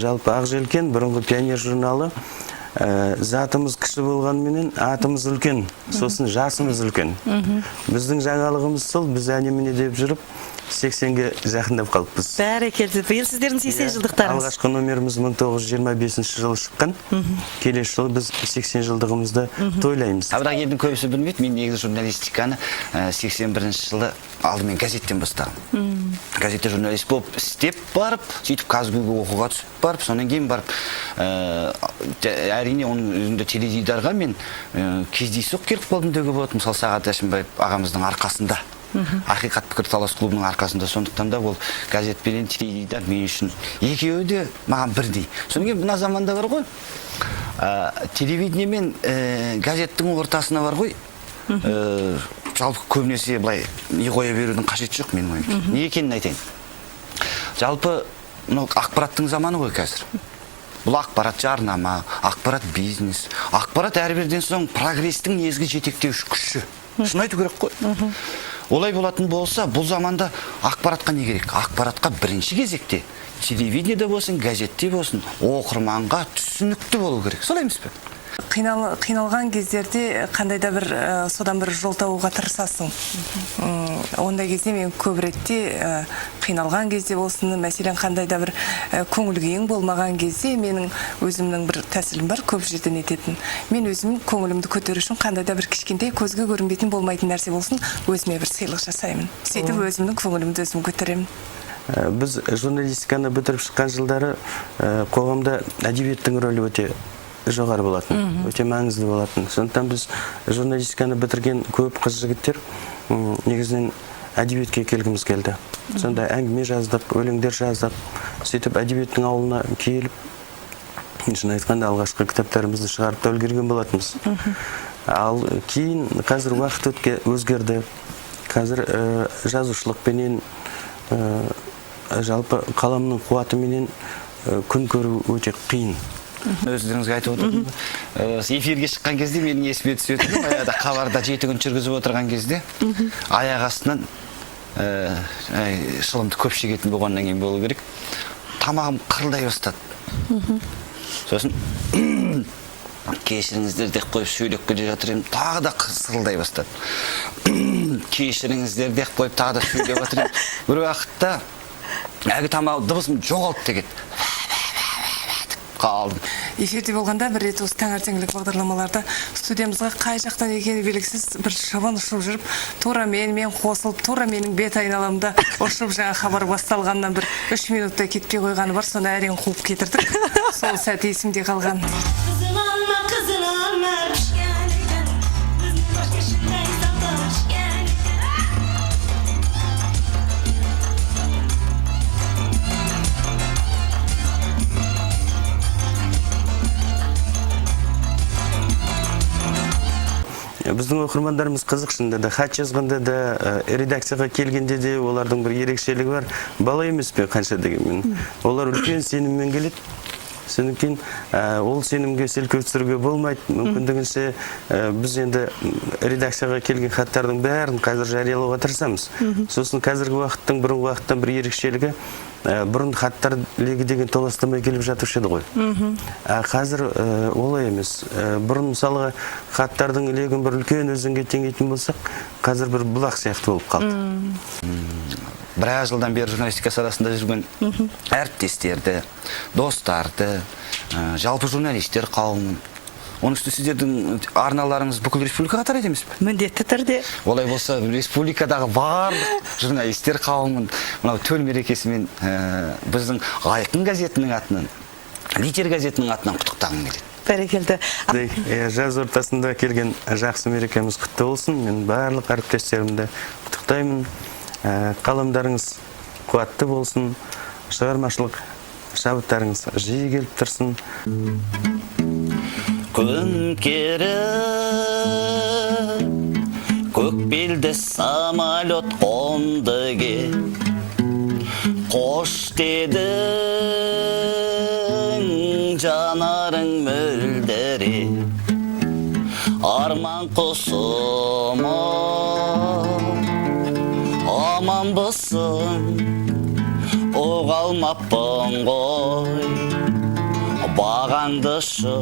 жалпы Ақжелкен бұрынғы пионер журналы затымыз кіші болғанменен атымыз үлкен, сосын жасымыз үлкен. Біздің жаңалығымыз сол, біз әне-міне деп жүріп 80-ге жақындап қалыппыз. Бәрекелді. Биыл сіздердің 80 жылдықтарыңыз. Алғашқы номеріміз 1925 жылы шыққан. Келесі жылы біз 80 жылдығымызды тойлаймыз. Бірақ елдің көбісі білмейді, мен негізі журналистиканы 81 жылы алдымен газеттен бастағым. Газетте журналист болып істеп барып, сөйтіп Казгуге оқуға түсіп барып, сонан кейін барып, әрине оның өзінде теледидарға мен кездейсоқ келіп қалдым деуге болады. Мысалы Сағат Әшімбаев ағамыздың арқасында. Ақиқат пікірталас клубының арқасында, сондықтан да ол газет пен теледидар мен үшін екеуі де маған бірдей. Содан кейін мына заманда бар ғой, телевидение мен газеттің ортасына бар ғой, жалпы көбінесе былай не қоя берудің қажеті жоқ менің ойымша. Не екенін айтайын. Жалпы ақпараттың заманы ғой қазір. Бұл ақпарат жарнама, ақпарат бизнес, ақпарат әрберден соң прогрестің негізгі жетектеуші күші. Шын айту керек қой. Олай болатын болса, бұл заманда ақпаратқа не керек? Ақпаратқа бірінші кезекте телевидениеде болсын, газетте болсын, оқырманға түсінікті болу керек. Солай емес пе? Қиналған кездерде қандай да бір содан бір жол табуға тырысасың. Ондай кезде мен көп ретте қиналған кезде болсын, мәселен қандай да бір көңіл күйің болмаған кезде менің өзімнің бір тәсілім бар, көп жерден ететін. Мен өзім көңілімді көтеру үшін қандай да бір кішкентай көзге көрінбейтін болмайтын нәрсе болсын, өзіме бір сыйлық жасаймын. Сөйтіп өзімнің көңілімді өзім көтеремін. Біз журналистиканы бітіріп шыққан жылдары қоғамда әдебиеттің рөлі өте жоғары болатын, өте маңызды болатын. Сондықтан біз журналистиканы бітірген көп қыз жігіттер негізінен әдебиетке келгіміз келді. Сонда әңгіме жаздық, өлеңдер жаздық. Сөйтіп әдебиеттің ауылына келіп, шын айтқанда алғашқы кітаптарымызды шығарып та үлгерген болатынбыз. Ал кейін қазір уақыт өзгерді. Қазір жазушылықпенен, жалпы қаламның қуатыменен күн көру өте қиын. Өздеріңізге айтып отырдым. Эфирге шыққан кезде менің есіме түсетін, аяда хабарда 7 күн жүргізіп отырған кезде аяқ астынан шылымды көп шегетін болғаннан кейін болу керек. Тамағым қырылдай бастады. Сосын кешіріңіздер деп қойып сөйлеп келе жатыр едім, тағы да қырылдай бастады. Кешіріңіздер деп қойып тағы да сөйлеп жатыр едім. Бір уақытта әлгі тамағы дыбысым жоғалып та кетті. Қалдым. Эфирде болғанда бір рет осы таңертеңгілік бағдарламаларда студиямызға қай жақтан екені белгісіз бір шыбын ұшып жүріп, тура мен қосылып, тура менің бет айналамда ұшып жаңа хабар басталғаннан бір 3 минутта кетпей қойғаны бар, соны әрең қуып кетірдік. Сол сәт есімде қалған. Біздің оқырмандарымыз қызықшында да, хат жазғанда да, редакцияға келгенде де олардың бір ерекшелігі бар. Бала емес пе қанша дегенмен. Олар үлкен сеніммен келеді. Содан кейін ол сенімге селкеу түсіруге болмайды. Мүмкіндігінше біз енді редакцияға келген хаттардың бәрін қазір жариялауға тырысамыз. Сосын қазіргі уақыттың бұрынғы уақыттан бір ерекшелігі, бұрын хаттар легі деген толастамай келіп жатушы еді ғой. Қазір олай емес. Бұрын мысалға хаттардың легін бір үлкен өзенге теңейтін болсақ, қазір бір бұлақ сияқты болып қалды. Біраз жылдан бері журналистика саласында жүрген әріптестерді, достарды, жалпы журналистер қауымын. Оның үстіне сіздердің арналарыңыз бүкіл республикаға тарайды емес пе? Міндетті түрде. Олай болса, республикадағы барлық журналистер қауымын мынау төл мерекесімен біздің Айқын газетінің атынан, Литер газетінің атынан құттықтағым келеді. Бәрекелді. Жаз ортасында келген жақсы мерекеміз құтты болсын. Мен барлық әріптестерімді құттықтаймын. Қаламдарыңыз қуатты болсын, шығармашылық шабыттарыңыз жиі келіп тұрсын. Күн керіп, көк белді самолет қонды ке, қош дедің жанарың мөлдіре, арман құсым аман болсын, оғалмаппын ғой. аңдышы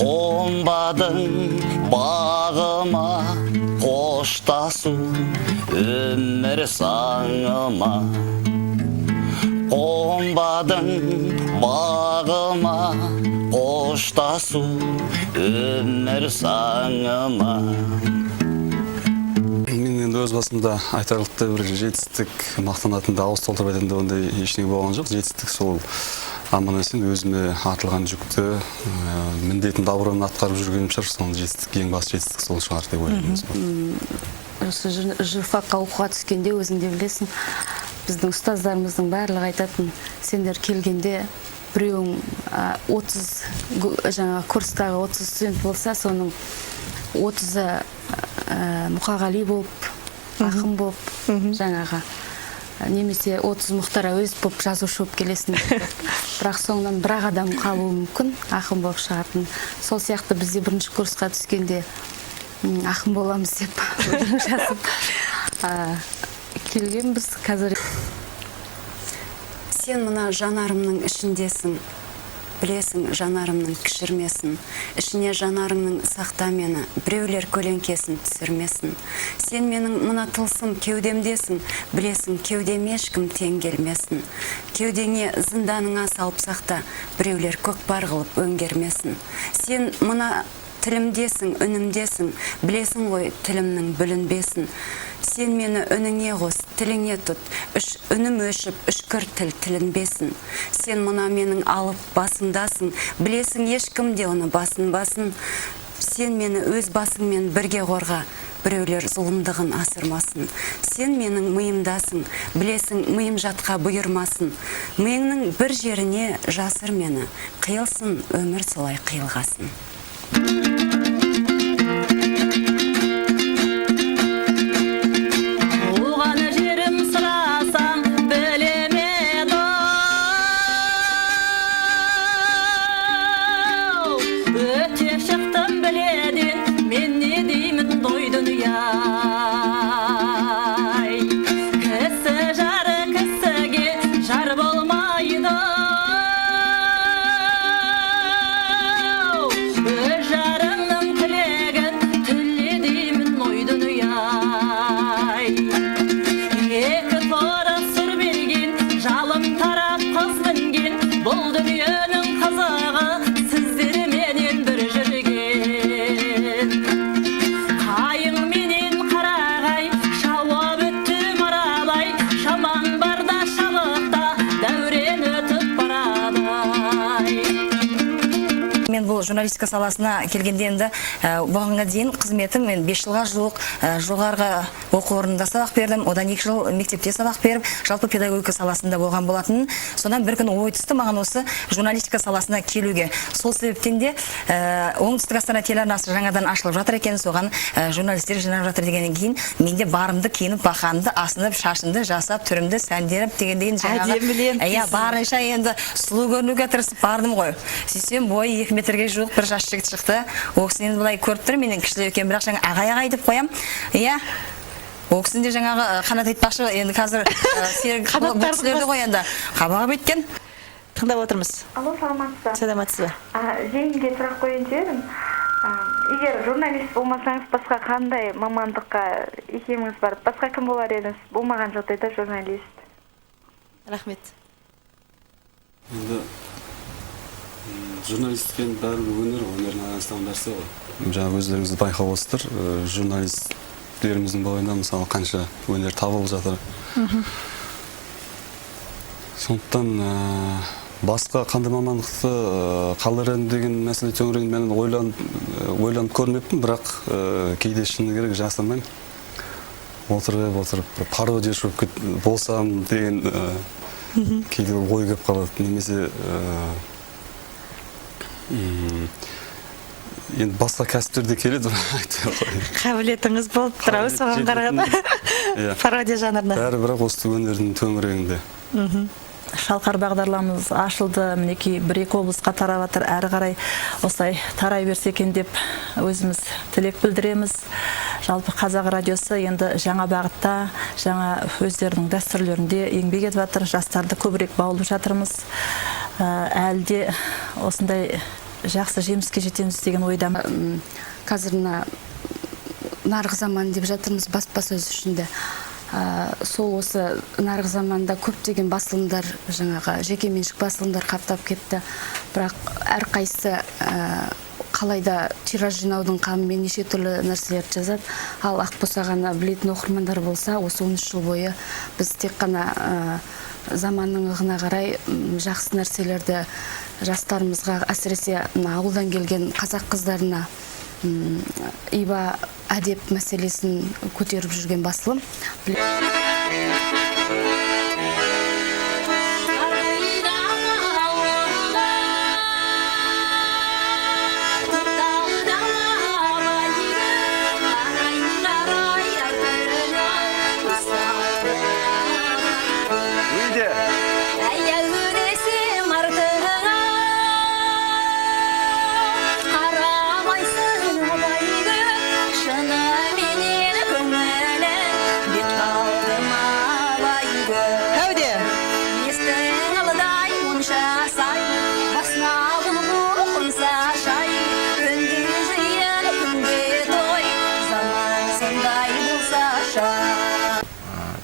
қонбадың бағыма қоштасу өмір саңыма қонбадың бағыма қоштасу өмір саңыма. Мен енді өз басымда айтарлықтай бір жетістік мақтанатынды ауыз толтырып айтатындай ондай ештеңе болған жоқ. Жетістік сол аман есен өзіме артылған жүкті міндетімді абыроймен атқарып жүргенім шығар. Соның жетістік, ең басты жетістік сол шығар деп ойлаймын. Осы журфакқа оқуға түскенде өзің де білесің, біздің ұстаздарымыздың барлығы айтатын, сендер келгенде біреуің 30 жаңа курстағы 30 студент болса, соның 30-ы Мұқағали болып, ақын болып, жаңаға немесе 30 Мұхтар Әуезов болып жазушы болып келесің. Бірақ соңынан бір-ақ адам қалуы мүмкін, ақын болып шығатын. Сол сияқты бізде бірінші курсқа түскенде ақын боламыз деп жазып келген біз қазір. Сен мына жанарымның ішіндесің, білесің жанарымның кішірмесін, ішіне жанарыңның сақта мені, біреулер көлеңкесін түсірмесін. Сен менің мына тылсым кеудемдесің, білесің кеудем ешкім тең келмесін. Кеудеңе зынданыңа салып сақта, біреулер көкпар қылып өңгермесін. Сен мына тілімдесің, үнімдесің, білесің ғой тілімнің бүлінбесін. Сен мені үніңе қос, тіліңе тұт, үнім өшіп, үшкір тілінбесін. Сен мұна менің алып басыңдасың, білесің ешкім де оны басын. Сен мені өз басыңмен бірге қорға, біреулер зұлымдығын асырмасын. Сен менің миымдасың, білесің миым жатқа бұйырмасын. Миыңның бір жеріне жасыр мені, қиылсын өмір солай қиылғасын. Журналистика саласына келгенде енді бұғанға дейін қызметім мен 5 жылға жуық жоғарғы оқу орнында сабақ бердім, одан 2 жыл мектепте сабақ беріп, жалпы педагогика саласында болған болатын. Содан бір күн ой түсті маған осы журналистика саласына келуге. Сол себептен де оңтүстік Астана телеарнасы жаңадан ашылып жатыр екен, соған журналистер жинап жатыр дегеннен кейін менде барымды киініп, бақанды, асынып, шашынды жасап, түрімді сәндеріп дегендейін жаңағы барынша енді сұлу көрінуге тырысып бардым ғой. Сөйтсем бойы 2 метрге жуық бір жас жігіт шықты. Ол кісі енді былай көріп тұр, менен кішілеу екен, бірақ жаңа ағай деп қоям. Ол кісінің де жаңағы қанат айтпақшы, енді қазір серік бұл кісілерді қой енді қабағы беткен. Тыңдап отырмыз. Алло, саламатсыз ба? Саламатсыз ба? Жеңге сұрақ қойып едім. Егер журналист болмасаңыз, басқа қандай мамандыққа икеміңіз бар? Басқа кім болар едіңіз? Болмаған жағдайда журналист. Рахмет. Енді журналистиканың бәрі өнердің арасындағы нәрсе ғой. Жаңа өздеріңіз байқап отырсыздар, журналистеріміздің бойында мысалы қанша өнер табылып жатыр. Сондықтан басқа қандай мамандықты қалар едім деген мәселе төңірегінде мен ойланып көрмеппін, бірақ кейде шыны керек жасырмаймын. Отырып пародия болсам деген кейде ой келіп қалады, немесе енді басқа кәсіптерде келеді, Қабілетіңіз болып тұрау соған қарағанда пародия жанрына. Бәрі бірақ осы өнердің төңірегінде. Шалқар бағдарламамыз ашылды, мінекей 1-2 облысқа тарап жатыр, әрі қарай осылай тарай берсе екен деп өзіміз тілек білдіреміз. Жалпы Қазақ радиосы енді жаңа бағытта, жаңа өздерінің дәстүрлерінде еңбек етіп жатыр, жастарды көбірек баулып жатырмыз. әлі де осындай жақсы жеміске жетеміз деген ойдамын. Қазір нарық заман деп жатырмыз баспасөз ішінде. Сол осы нарық заманда көптеген басылымдар, жаңағы жекеменшік басылымдар қаптап кетті. Бірақ әрқайсысы қалайда тираж жинаудың қамымен неше түрлі нәрселерді жазады. Ал Ақбосағаны білетін оқырмандар болса, осы 13 жыл бойы біз тек қана заманның ығына қарай жақсы нәрселерді жастарымызға, әсіресе ауылдан келген қазақ қыздарына иба әдеп мәселесін көтеріп жүрген басылым.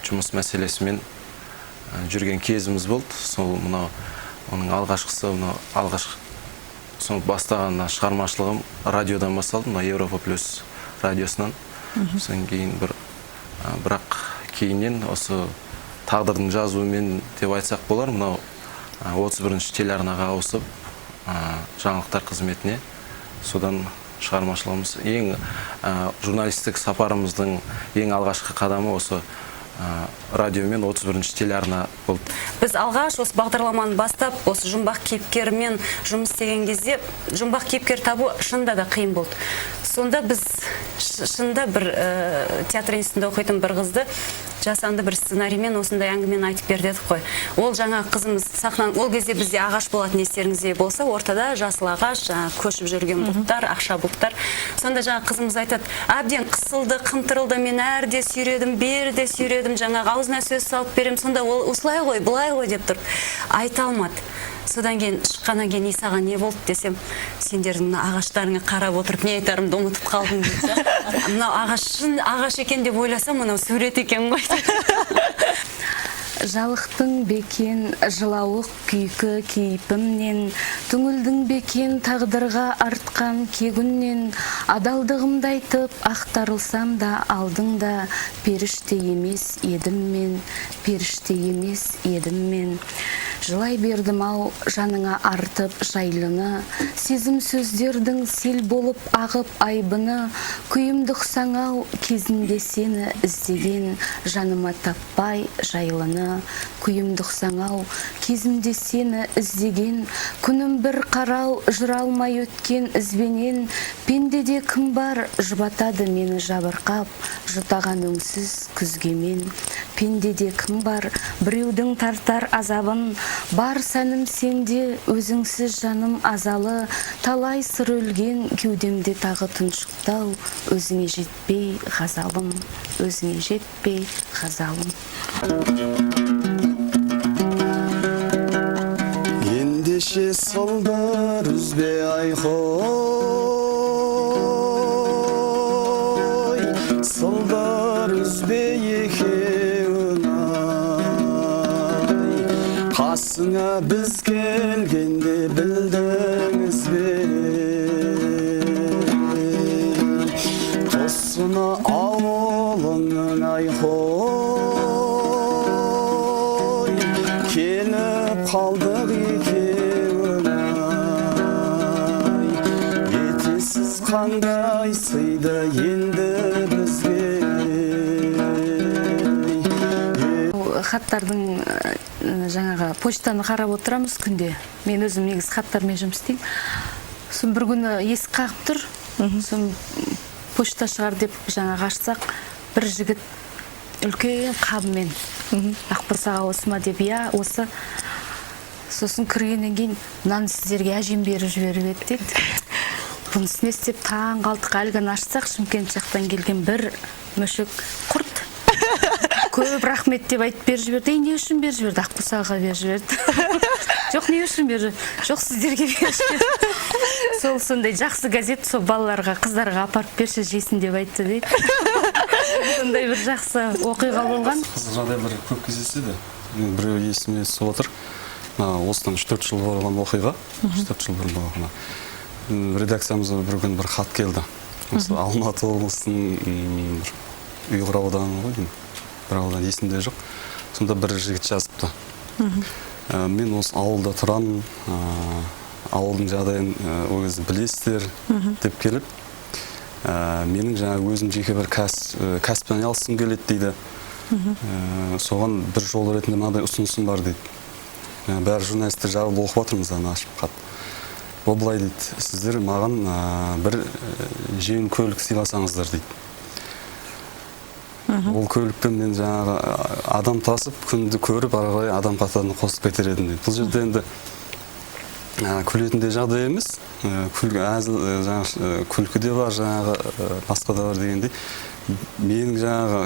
Жұмыс мәселесімен жүрген кезіміз болды. Сол оның алғашқысы, сол бастаған шығармашылығым радиодан басталды, Европа плюс радиосынан. Содан кейін бірақ кейіннен осы тағдырдың жазуымен деп айтсақ болар, 31-ші телеарнаға ауысып, жаңалықтар қызметіне, содан шығармашылығымыз, ең журналистік сапарымыздың ең алғашқы қадамы осы радиомен 31-ші телеарна болды. Біз алғаш осы бағдарламаны бастап, осы жұмбақ кейіпкермен жұмыс істеген кезде, жұмбақ кейіпкер табу шынында да қиын болды. Сонда біз шынында бір театр институтында оқитын бір қызды жасанды бір сценариймен осындай әңгімені айтып бер дедік қой. Ол жаңа қызымыз сахнаның, ол кезде бізде ағаш болатын, естеріңізде болса, ортада жасыл ағаш, көшіп жүрген бұлттар, ақша бұлттар. Сонда жаңа қызымыз айтады: әбден қысылды, қымтырылды, мен әрде сүйредім, берде сүйредім, жаңағы аузына сөз салып берем. Сонда ол осылай ғой, былай ғой деп тұрып айта алмады. Содан кейін шыққаннан кейін Исаға не болды десем, сендердің ағаштарыңа қарап отырып не айтарымды ұмытып қалдым дейді. Мынау ағаш екен деп ойласам, мынау сурет екен ғой. Жалықтың бекен жылауық күйкі кейпімнен, түңілдің бекен тағдырға артқан кегүннен, адалдығымды айтып ақтарылсам да алдыңда, періште емес едім мен, періште емес едім мен. Жылай бердім ау жаныңа артып жайлыны, сезім сөздердің сел болып ағып айбыны, күйімді ұқсаң ау кезінде сені іздеген, жаныма таппай жайлыны. Күйімді ұқсаң ау кезімде сені іздеген, күнім бір қарау жыралмай өткен ізбенен, пендеде кім бар жұбатады мені жабырқап, жұтаған өңсіз күзгемен. Пендеде кім бар біреудің тартар азабын, бар сәнім сенде өзіңсіз жаным азалы, талай сыр өлген кеудемде тағы тұншықтау, өзіңе жетпей ғазалым, өзіңе жетпей ғазалым. Ендеше сылдыр үзбе айқой, сылдыр үзбе екеуін ай, қасыңа біз келгенде білдіңіз бе, тұсына ауылыңның айқой, келіп қалдық екеуін ай, етесіз қандай сыйды енді бізге. Хаттардың жаңағы почтаны қарап отырамыз күнде. Мен өзім негіз хаттармен жұмыс істеймін. Сон бір күні есік қағып тұр. Сон почта шығар деп жаңағы ашсақ, бір жігіт үлкен қабымен Ақбосаға осы ма деп, иә, осы. Сосын кіргеннен кейін, мынаны сіздерге әжем беріп жіберіп еді дейді. Бұнысын естіп таң қалдық, әлгіні ашсақ, Шымкент жақтан келген бір мүшік құрт. көп рахмет деп айтып беріп жіберді. Не үшін беріп жіберді? Аққұсаға беріп жіберді. Жоқ, не үшін беріп жіберді? Жоқ, сіздерге беріп жіберді. Сол сондай жақсы газет, сол балаларға, қыздарға апарып берші жесін деп айтты дейді. Сондай бір жақсы оқиға болған. Қызық жағдайлар көп кездеседі. Біреу есіме түсіп отыр. Осыдан 3-4 жыл болған оқиға. 3-4 жыл бұрын болған. Редакциямызға бір күн бір хат келді. Осы Алматы облысының Ұйғыр ауданы ғой деймін. Бір аудан есімде жоқ. Сонда бір жігіт жазыпты. Мен осы ауылда тұрамын, ауылдың жағдайын ол кезде білесіздер деп келіп, менің жаңағы өзім жеке бір кәсіппен айналысқым келеді дейді. Соған бір жол ретінде мынадай ұсынысым бар дейді. Бәрі журналистер жабылып оқып отырмыз, ана ашып хат. Ол былай дейді, сіздер маған бір жеңіл көлік сыйласаңыздар дейді. Ол көлікпен мен жаңағы адам тасып, күнді көріп, ары қарай адам қатарына қосып кетер едім дейді. Бұл жерде енді күлетіндей жағдай емес, күлкі де бар, жаңағы басқа да бар дегендей. Менің жаңағы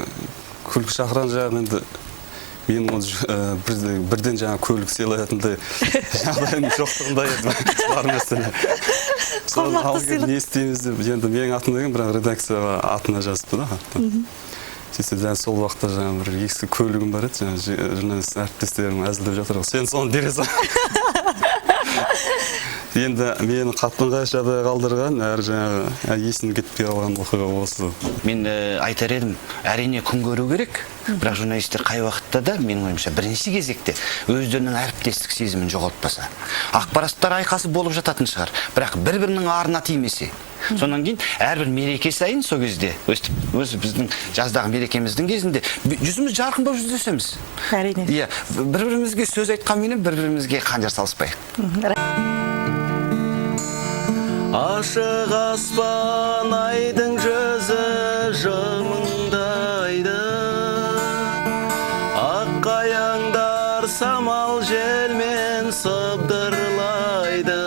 күлкі шақырған жағын енді мен бірден жаңа көлік сыйлайтындай жағдайым жоқтығындай еді бар мәселе. Не істейміз деп, енді менің атым деген бірақ редакцияға атына жазыпты да хаттан. Сөйтсе дәл сол уақытта жаңа бір ескі көлігім бар еді, жаңа журналист әріптестерім әзілдеп жатыр ғой, сен соны бересің. Енді мені қатты жағдайға қалдырған, әрі жаңағы есім кетпей қалған оқиға осы. Мен айтар едім, әрине күн көру керек, бірақ журналистер қай уақытта да, менің ойымша, бірінші кезекте өздерінің әріптестік сезімін жоғалтпаса. Ақпараттар айқасы болып жататын шығар, бірақ бір-бірінің арына тимесе. Сонан кейін әрбір мереке сайын сол кезде, өзі біздің жаздағы мерекеміздің кезінде жүзіміз жарқын болып жүздесеміз. Әрине. Иә, бір-бірімізге сөз айтқанменен бір-бірімізге қанжар салыспайық. Ашық аспан айдың жүзі жымыңдайды, ақ қайаңдар самал желмен сыбдырлайды.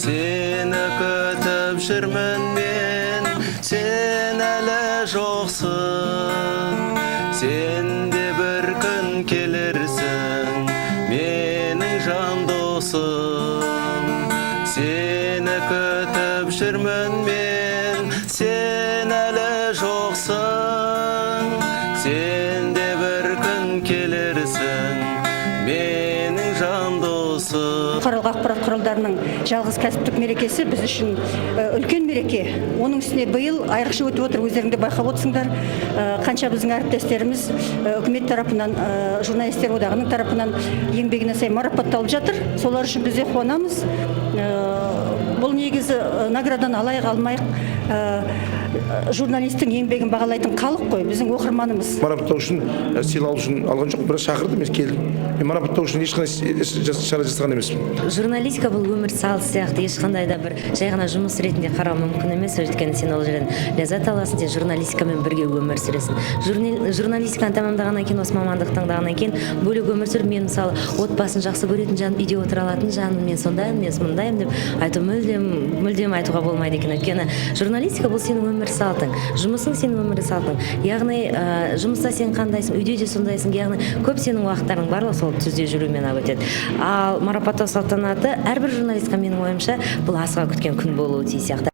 Сені күтіп жүрмін мен, сен әлі жоқсың. Сен де бір күн келерсің, менің жан досым. Сені күтіп жүрмін мен, сен әлі жоқсың. Сен де бір күн келерсің, менің жан досым. Бұқаралық ақпарат құралдарының жалғыз кәсіптік мерекесі біз үшін үлкен мереке. Оның үстіне биыл айрықша өтіп отыр, өздеріңде байқап отырсыңдар. Қанша біздің әріптестеріміз үкімет тарапынан, журналистер одағының тарапынан еңбегіне сай марапатталып жатыр. Солар үшін біз де қуанамыз. Бұл негізі наградан алайық алмайық, журналистің еңбегін бағалайтын халық қой, біздің оқырманымыз. Марапаттау үшін, сыйлау үшін алған жоқ, бірақ шақырды, мен келдім. Мен марапаттау үшін ешқандай шара жасаған емеспін. Журналистика бұл өмір салт сияқты, ешқандай да бір жай ғана жұмыс ретінде қарау мүмкін емес, өйткені сен ол жерден ләззат аласың, сен журналистикамен бірге өмір сүресің. Журналистиканы тәмамдағаннан кейін, осы мамандық таңдағаннан кейін бөлек өмір сүріп, мен мысалы отбасын жақсы көретін жан, үйде отыра алатын жан, мен сондаймын, мен мұндаймын деп айту мүлдем айтуға болмайды екен. Өйткені журналистика бұл сенің өмір салтың, жұмысың сенің өмір салтың. Яғни жұмыста сен қандайсың, үйде де сондайсың. Яғни көп сенің уақыттарың барлығы сол түзде жүрумен ақ өтеді. Ал марапаттау салтанаты әрбір журналистқа менің ойымша бұл асыға күткен күн болуы тиіс сияқты.